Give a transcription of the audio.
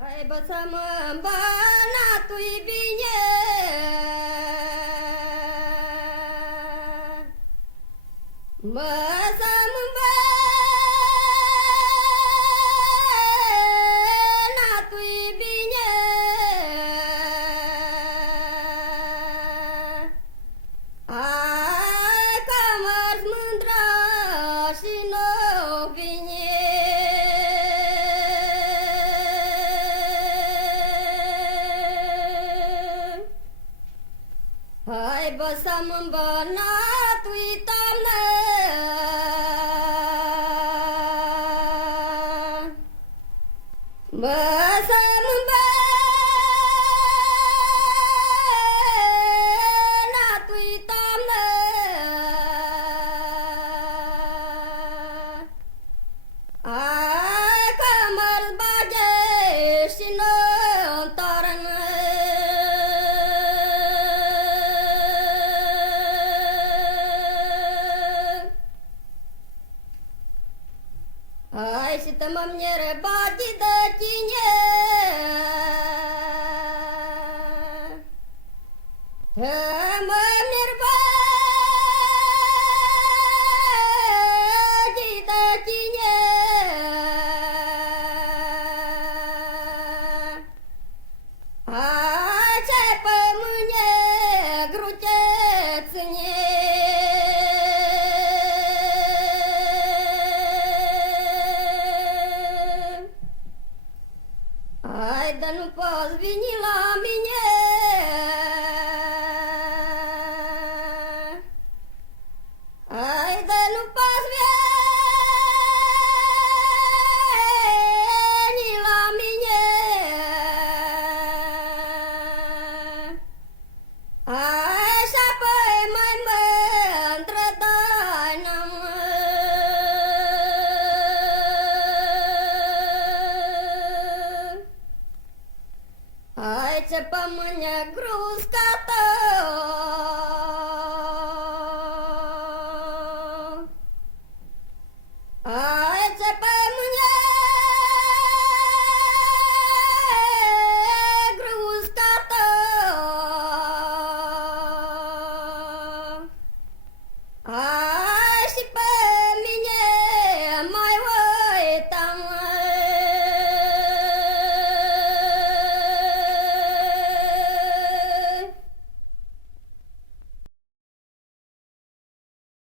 Aibă să mă îmbănatui bine, mă să-mi îmbănatui bine, ai că mă-s mândră și nu vine. Hai bă să-mi îmbănatui, Doamne, bă să-mi îmbănatui, Doamne, ai că mă-l bage și nu-mi tornă. Ai și te mă mnere bagi de cine, te mă mnere bagi de cine, ai ce pe mâine grucețâne. Hai de nu poți veni la mine, hai de nu poți veni la mine, așa păi mai mândră dai-n-am. Hai ce pămâne gruscată,